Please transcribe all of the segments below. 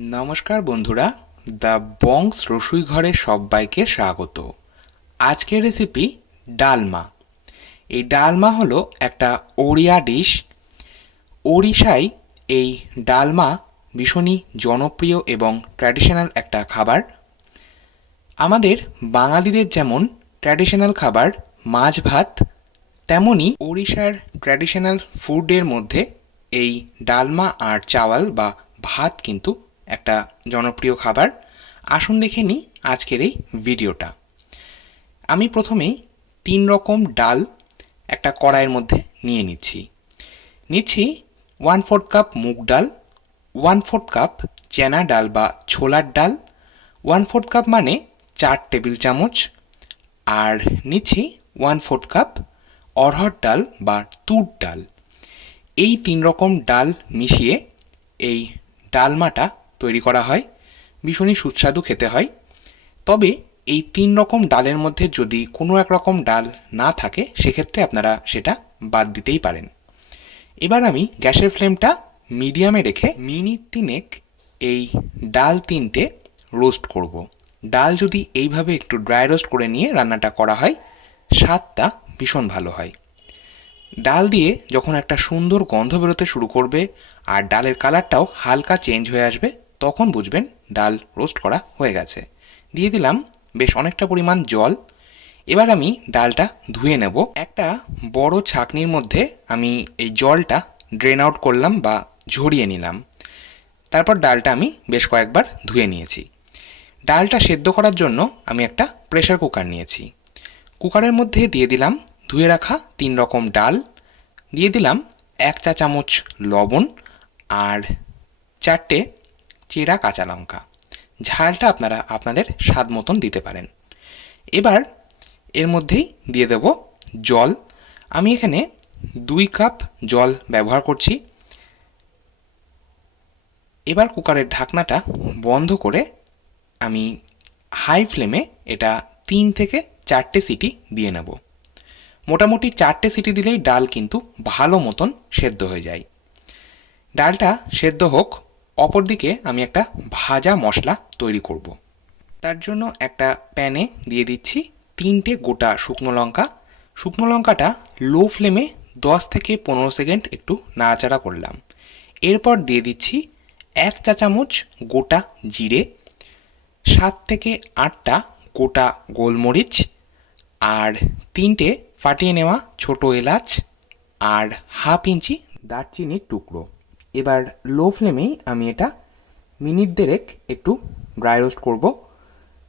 নমস্কার বন্ধুরা, দ্য বংস রসুইঘরে সবাইকে স্বাগত। আজকের রেসিপি ডালমা। এই ডালমা হলো একটা ওড়িয়া ডিশ। ওড়িশায় এই ডালমা ভীষণই জনপ্রিয় এবং ট্র্যাডিশনাল একটা খাবার। আমাদের বাঙালিদের যেমন ট্র্যাডিশনাল খাবার মাছ ভাত, তেমনি ওড়িশার ট্র্যাডিশনাল ফুডের মধ্যে এই ডালমা আর চাওয়াল বা ভাত কিন্তু একটা জনপ্রিয় খাবার। আসুন দেখে নিই আজকের এই ভিডিওটা। আমি প্রথমেই 3 রকম ডাল একটা কড়াইয়ের মধ্যে নিচ্ছি 1/4 কাপ মুগ ডাল, 1/4 কাপ চেনা ডাল বা ছোলার ডাল, 1/4 কাপ মানে 4 টেবিল চামচ, আর নিচ্ছি 1/4 কাপ অড়হর ডাল বা তুর ডাল। এই 3 রকম ডাল মিশিয়ে এই ডালমাটা তৈরি করা হয়। ভীষণই সুস্বাদু খেতে হয়। তবে এই 3 রকম ডালের মধ্যে যদি কোনো এক রকম ডাল না থাকে সেক্ষেত্রে আপনারা সেটা বাদ দিতেই পারেন। এবার আমি গ্যাসের ফ্লেমটা মিডিয়ামে রেখে মিনিট 3 এই ডাল 3টে রোস্ট করব। ডাল যদি এইভাবে একটু ড্রাই রোস্ট করে নিয়ে রান্নাটা করা হয়, স্বাদটা ভীষণ ভালো হয়। ডাল দিয়ে যখন একটা সুন্দর গন্ধ বেরোতে শুরু করবে আর ডালের কালারটাও হালকা চেঞ্জ হয়ে আসবে, তখন বুঝবেন ডাল রোস্ট করা হয়ে গেছে। দিয়ে দিলাম বেশ অনেকটা পরিমাণ জল। এবার আমি ডালটা ধুয়ে নেব। একটা বড় ছাঁকনির মধ্যে আমি এই জলটা ড্রেন আউট করলাম বা ঝরিয়ে নিলাম। তারপর ডালটা আমি বেশ কয়েকবার ধুয়ে নিয়েছি। ডালটা সেদ্ধ করার জন্য আমি একটা প্রেসার কুকার নিয়েছি। কুকারের মধ্যে দিয়ে দিলাম ধুয়ে রাখা 3 রকম ডাল, দিয়ে দিলাম 1 চা চামচ লবণ আর 4টে চেরা কাঁচা লঙ্কা। ঝালটা আপনারা আপনাদের স্বাদ মতন দিতে পারেন। এবার এর মধ্যেই দিয়ে দেব জল। আমি এখানে 2 কাপ জল ব্যবহার করছি। এবার কুকারের ঢাকনাটা বন্ধ করে আমি হাই ফ্লেমে এটা 3 থেকে 4টে সিটি দিয়ে নেব। মোটামুটি 4টে সিটি দিলেই ডাল কিন্তু ভালো মতন সেদ্ধ হয়ে যায়। ডালটা সেদ্ধ হোক, অপরদিকে আমি একটা ভাজা মশলা তৈরি করব। তার জন্য একটা প্যানে দিয়ে দিচ্ছি 3টে গোটা শুকনো লঙ্কা। শুকনো লঙ্কাটা লো ফ্লেমে 10 থেকে 15 সেকেন্ড একটু নাড়াচাড়া করলাম। এরপর দিয়ে দিচ্ছি 1 চা চামচ গোটা জিরে, 7 থেকে 8টা গোটা গোলমরিচ, আর 3টে ফাটিয়ে নেওয়া ছোটো এলাচ, আর হাফ ইঞ্চি দারচিনির টুকরো। এবার লো ফ্লেমেই আমি এটা মিনিট 1.5 একটু ড্রাই রোস্ট করব।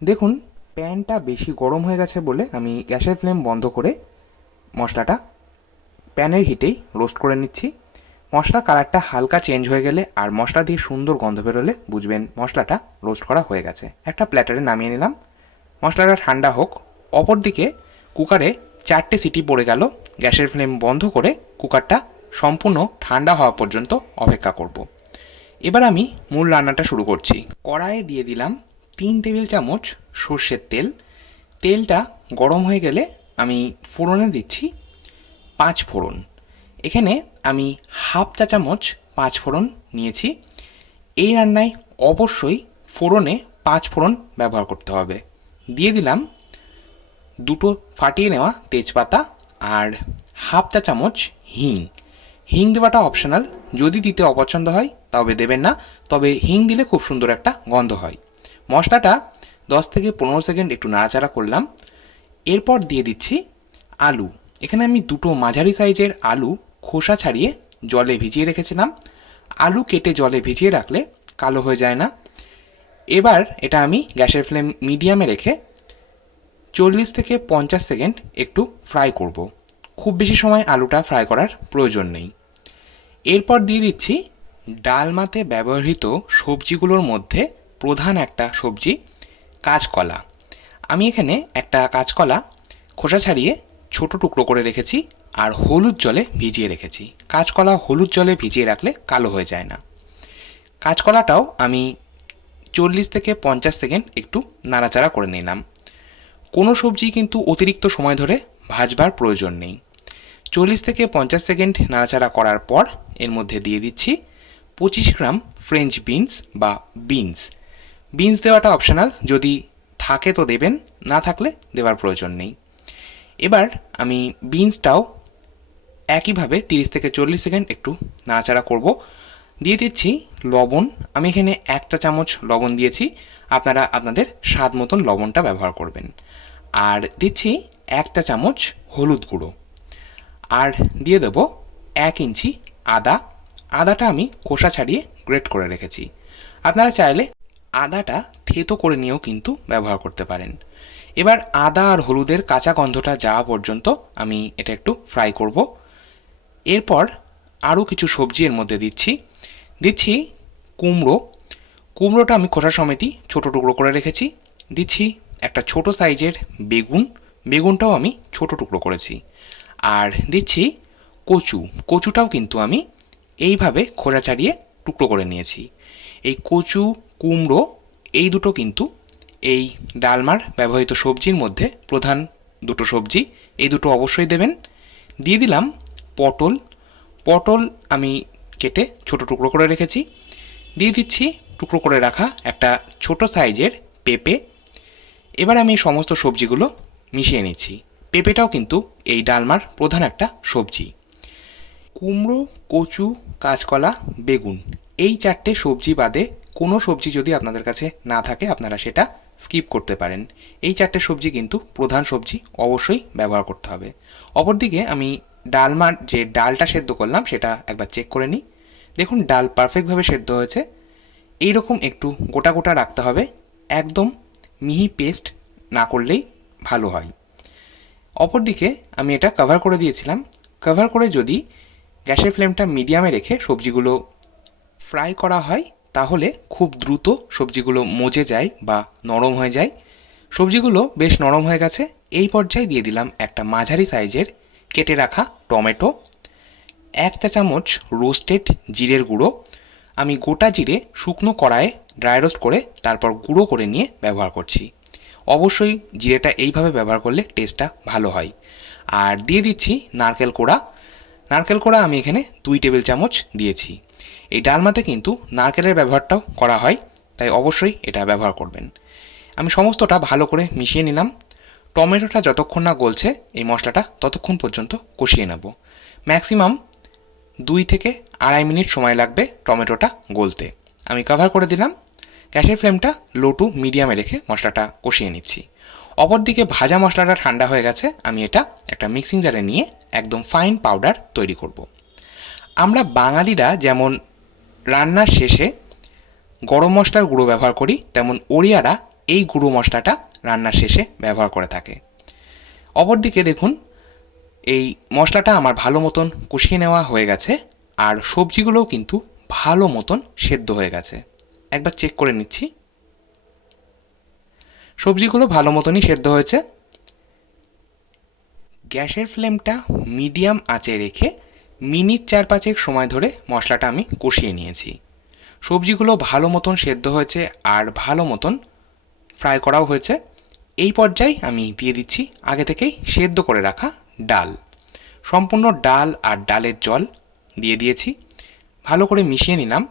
দেখুন প্যানটা বেশি গরম হয়ে গেছে বলে আমি গ্যাসের ফ্লেম বন্ধ করে মশলাটা প্যানের হিটেই রোস্ট করে নিচ্ছি। মশলা কালারটা হালকা চেঞ্জ হয়ে গেলে আর মশলা দিয়ে সুন্দর গন্ধ বেরোলে বুঝবেন মশলাটা রোস্ট করা হয়ে গেছে। একটা প্ল্যাটারে নামিয়ে নিলাম। মশলাটা ঠান্ডা হোক। অপরদিকে কুকারে 4টে সিটি পড়ে গেল। গ্যাসের ফ্লেম বন্ধ করে কুকারটা সম্পূর্ণ ঠান্ডা হওয়া পর্যন্ত অপেক্ষা করব। এবার আমি মূল রান্নাটা শুরু করছি। কড়াইয়ে দিয়ে দিলাম 3 টেবিল চামচ সর্ষের তেল। তেলটা গরম হয়ে গেলে আমি ফোড়নে দিচ্ছি 5 ফোড়ন। এখানে আমি হাফ চা চামচ 5 ফোড়ন নিয়েছি। এই রান্নায় অবশ্যই ফোড়নে 5 ফোড়ন ব্যবহার করতে হবে। দিয়ে দিলাম 2টো ফাটিয়ে নেওয়া তেজপাতা আর হাফ চা চামচ হিং। হিং দেওয়াটা অপশনাল, যদি দিতে অপছন্দ হয় তবে দেবেন না, তবে হিং দিলে খুব সুন্দর একটা গন্ধ হয়। মশলাটা 10 থেকে 15 সেকেন্ড একটু নাড়াচাড়া করলাম। এরপর দিয়ে দিচ্ছি আলু। এখানে আমি 2টো মাঝারি সাইজের আলু খোসা ছাড়িয়ে জলে ভিজিয়ে রেখেছিলাম। আলু কেটে জলে ভিজিয়ে রাখলে কালো হয়ে যায় না। এবার এটা আমি গ্যাসের ফ্লেম মিডিয়ামে রেখে 40 থেকে 50 সেকেন্ড একটু ফ্রাই করব। খুব বেশি সময় আলুটা ফ্রাই করার প্রয়োজন নেই। এরপর দিয়ে দিচ্ছি ডালমাতে ব্যবহৃত সবজিগুলোর মধ্যে প্রধান একটা সবজি কাঁচকলা। আমি এখানে একটা কাঁচকলা খোসা ছাড়িয়ে ছোট টুকরো করে রেখেছি আর হলুদ জলে ভিজিয়ে রেখেছি। কাঁচকলা হলুদ জলে ভিজিয়ে রাখলে কালো হয়ে যায় না। কাঁচকলাটাও আমি 40 থেকে 50 সেকেন্ড একটু নাড়াচাড়া করে নিলাম। কোনো সবজি কিন্তু অতিরিক্ত সময় ধরে ভাজবার প্রয়োজন নেই। 40 থেকে 50 সেকেন্ড নাড়াচাড়া করার পর এর মধ্যে দিয়ে দিচ্ছি 25 গ্রাম ফ্রেঞ্চ বিনস বা বিনস। বিনস দেওয়াটা অপশনাল, যদি থাকে তো দেবেন, না থাকলে দেওয়ার প্রয়োজন নেই। এবার আমি বিনসটাও একইভাবে 30 থেকে 40 সেকেন্ড একটু নাড়াচাড়া করব। দিয়ে দিচ্ছি লবণ। আমি এখানে 1 চা চামচ লবণ দিয়েছি, আপনারা আপনাদের স্বাদ মতন লবণটা ব্যবহার করবেন। আর দিচ্ছি 1 চা চামচ হলুদ গুঁড়ো। আর দিয়ে দেবো 1 ইঞ্চি আদা। আদাটা আমি খোসা ছাড়িয়ে গ্রেট করে রেখেছি। আপনারা চাইলে আদাটা থেতো করে নিয়েও কিন্তু ব্যবহার করতে পারেন। এবার আদা আর হলুদের কাঁচা গন্ধটা যাওয়া পর্যন্ত আমি এটা একটু ফ্রাই করব। এরপর আরও কিছু সবজি এর মধ্যে দিচ্ছি কুমড়ো। কুমড়োটা আমি খোসা সমেতই ছোটো টুকরো করে রেখেছি। দিচ্ছি একটা ছোট সাইজের বেগুন। বেগুনটাও আমি ছোটো টুকরো করেছি। আর দিচ্ছি কচু। কচুটাও কিন্তু আমি এইভাবে খোসা ছাড়িয়ে টুকরো করে নিয়েছি। এই কচু, কুমড়ো এই দুটো কিন্তু এই ডালমার ব্যবহৃত সবজির মধ্যে প্রধান দুটো সবজি। এই দুটো অবশ্যই দেবেন। দিয়ে দিলাম পটল। পটল আমি কেটে ছোটো টুকরো করে রেখেছি। দিয়ে দিচ্ছি টুকরো করে রাখা একটা ছোট সাইজের পেঁপে। এবার আমি এই সমস্ত সবজিগুলো মিশিয়ে নিচ্ছি। পেঁপেটাও কিন্তু এই ডালমার প্রধান একটা সবজি। কুমড়ো, কচু, কাঁচকলা, বেগুন এই 4টে সবজি বাদে কোনো সবজি যদি আপনাদের কাছে না থাকে আপনারা সেটা স্কিপ করতে পারেন। এই 4টে সবজি কিন্তু প্রধান সবজি, অবশ্যই ব্যবহার করতে হবে। অপরদিকে আমি ডালমার যে ডালটা সেদ্ধ করলাম সেটা একবার চেক করে নিই। দেখুন ডাল পারফেক্টভাবে সেদ্ধ হয়েছে। এই রকম একটু গোটা গোটা রাখতে হবে, একদম মিহি পেস্ট না করলেই ভালো হয়। অপরদিকে আমি এটা কভার করে দিয়েছিলাম। কভার করে যদি গ্যাসের ফ্লেমটা মিডিয়ামে রেখে সবজিগুলো ফ্রাই করা হয় তাহলে খুব দ্রুত সবজিগুলো মজে যায় বা নরম হয়ে যায়। সবজিগুলো বেশ নরম হয়ে গেছে। এই পর্যায়ে দিয়ে দিলাম একটা মাঝারি সাইজের কেটে রাখা টমেটো, 1 চা চামচ রোস্টেড জিরের গুঁড়ো। আমি গোটা জিরে শুকনো কড়াইয়ে ড্রাই রোস্ট করে তারপর গুঁড়ো করে নিয়ে ব্যবহার করছি। অবশ্যই জিরেটা এইভাবে ব্যবহার করলে টেস্টটা ভালো হয়। আর দিয়ে দিচ্ছি নারকেল কোড়া। নারকেল কোড়া আমি এখানে 2 টেবিল চামচ দিয়েছি। এই ডালমাতে কিন্তু নারকেলের ব্যবহারটাও করা হয়, তাই অবশ্যই এটা ব্যবহার করবেন। আমি সমস্তটা ভালো করে মিশিয়ে নিলাম। টমেটোটা যতক্ষণ না গলছে এই মশলাটা ততক্ষণ পর্যন্ত কষিয়ে নেব। ম্যাক্সিমাম 2 থেকে 2.5 মিনিট সময় লাগবে টমেটোটা গলতে। আমি কভার করে দিলাম। গ্যাসের ফ্লেমটা লো টু মিডিয়ামে রেখে মশলাটা কষিয়ে নিচ্ছি। অপরদিকে ভাজা মশলাটা ঠান্ডা হয়ে গেছে। আমি এটা একটা মিক্সিং জারে নিয়ে একদম ফাইন পাউডার তৈরি করব। আমরা বাঙালিরা যেমন রান্নার শেষে গরম মশলার গুঁড়ো ব্যবহার করি, তেমন ওড়িয়ারা এই গুঁড়ো মশলাটা রান্নার শেষে ব্যবহার করে থাকে। অপরদিকে দেখুন এই মশলাটা আমার ভালো মতন কষিয়ে নেওয়া হয়ে গেছে আর সবজিগুলোও কিন্তু ভালো মতন সেদ্ধ হয়ে গেছে। একবার চেক করে নিচ্ছি। সবজিগুলো ভালো মতনই সেদ্ধ হয়েছে। গ্যাসের ফ্লেমটা মিডিয়াম আঁচে রেখে মিনিট 4-5 সময় ধরে মশলাটা আমি কষিয়ে নিয়েছি। সবজিগুলো ভালো মতন সেদ্ধ হয়েছে আর ভালো মতন ফ্রাই করাও হয়েছে। এই পর্যায়ে আমি দিয়ে দিচ্ছি আগে থেকেই সেদ্ধ করে রাখা ডাল। সম্পূর্ণ ডাল আর ডালের জল দিয়ে দিয়েছি। ভালো করে মিশিয়ে নিলাম।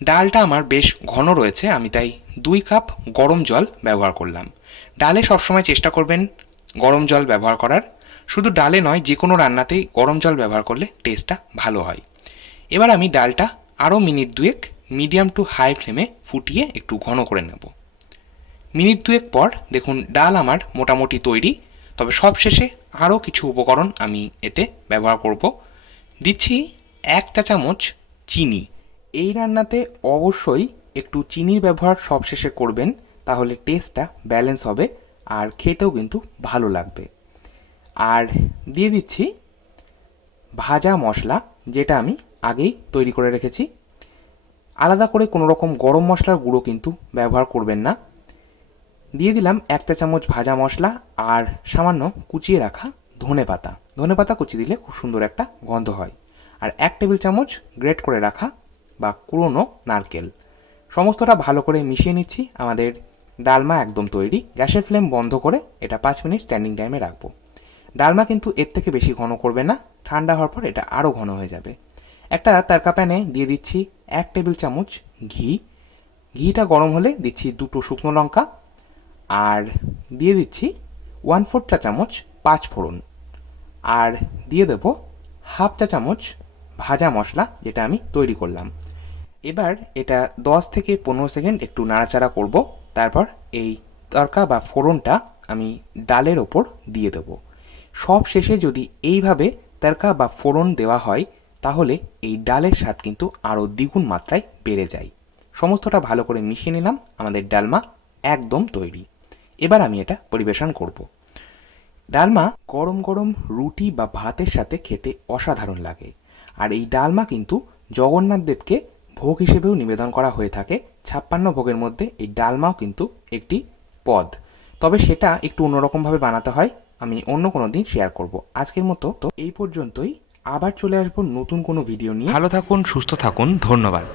ডালটা আমার বেশ ঘন রয়েছে, আমি তাই 2 কাপ গরম জল ব্যবহার করলাম। ডালে সবসময় চেষ্টা করবেন গরম জল ব্যবহার করার। শুধু ডালে নয়, যে কোনো রান্নাতেই গরম জল ব্যবহার করলে টেস্টটা ভালো হয়। এবার আমি ডালটা আরও মিনিট 2 মিডিয়াম টু হাই ফ্লেমে ফুটিয়ে একটু ঘন করে নেব। মিনিট 2 পর দেখুন ডাল আমার মোটামুটি তৈরি। তবে সবশেষে আরও কিছু উপকরণ আমি এতে ব্যবহার করব। দিচ্ছি 1 চা-চামচ চিনি। এই রান্নাতে অবশ্যই একটু চিনির ব্যবহার সবশেষে করবেন, তাহলে টেস্টটা ব্যালেন্স হবে আর খেতেও কিন্তু ভালো লাগবে। আর দিয়ে দিচ্ছি ভাজা মশলা, যেটা আমি আগেই তৈরি করে রেখেছি। আলাদা করে কোনো রকম গরম মশলার গুঁড়ো কিন্তু ব্যবহার করবেন না। দিয়ে দিলাম 1 চা-চামচ ভাজা মশলা আর সামান্য কুচিয়ে রাখা ধনেপাতা। ধনেপাতা কুচি দিলে খুব সুন্দর একটা গন্ধ হয়। আর 1 টেবিল চামচ গ্রেট করে রাখা বা কুড়োনো নারকেল। সমস্তটা ভালো করে মিশিয়ে নিচ্ছি। আমাদের ডালমা একদম তৈরি। গ্যাসের ফ্লেম বন্ধ করে এটা 5 মিনিট স্ট্যান্ডিং টাইমে রাখবো। ডালমা কিন্তু এর থেকে বেশি ঘন করবে না, ঠান্ডা হওয়ার পর এটা আরও ঘন হয়ে যাবে। একটা তারকা প্যানে দিয়ে দিচ্ছি 1 টেবিল চামচ ঘি। ঘিটা গরম হলে দিচ্ছি 2টো শুকনো লঙ্কা, আর দিয়ে দিচ্ছি 1/4 চা চামচ 5 ফোড়ন, আর দিয়ে দেবো 1/2 চা চামচ ভাজা মশলা যেটা আমি তৈরি করলাম। এবার এটা 10 থেকে 15 সেকেন্ড একটু নাড়াচাড়া করব। তারপর এই তড়কা বা ফোড়নটা আমি ডালের ওপর দিয়ে দেবো। সব শেষে যদি এইভাবে তড়কা বা ফোড়ন দেওয়া হয় তাহলে এই ডালের স্বাদ কিন্তু আরও দ্বিগুণ মাত্রায় বেড়ে যায়। সমস্তটা ভালো করে মিশিয়ে নিলাম, আমাদের ডালমা একদম তৈরি। এবার আমি এটা পরিবেশন করব। ডালমা গরম গরম রুটি বা ভাতের সাথে খেতে অসাধারণ লাগে। আর এই ডালমা কিন্তু জগন্নাথ দেবকে ভোগ হিসেবেও নিবেদন করা হয়ে থাকে। 56 ভোগের মধ্যে এই ডালমাও কিন্তু একটি পদ, তবে সেটা একটু অন্যরকমভাবে বানাতে হয়, আমি অন্য কোনো দিন শেয়ার করব। আজকের মতো তো এই পর্যন্তই, আবার চলে আসবো নতুন কোনো ভিডিও নিয়ে। ভালো থাকুন, সুস্থ থাকুন, ধন্যবাদ।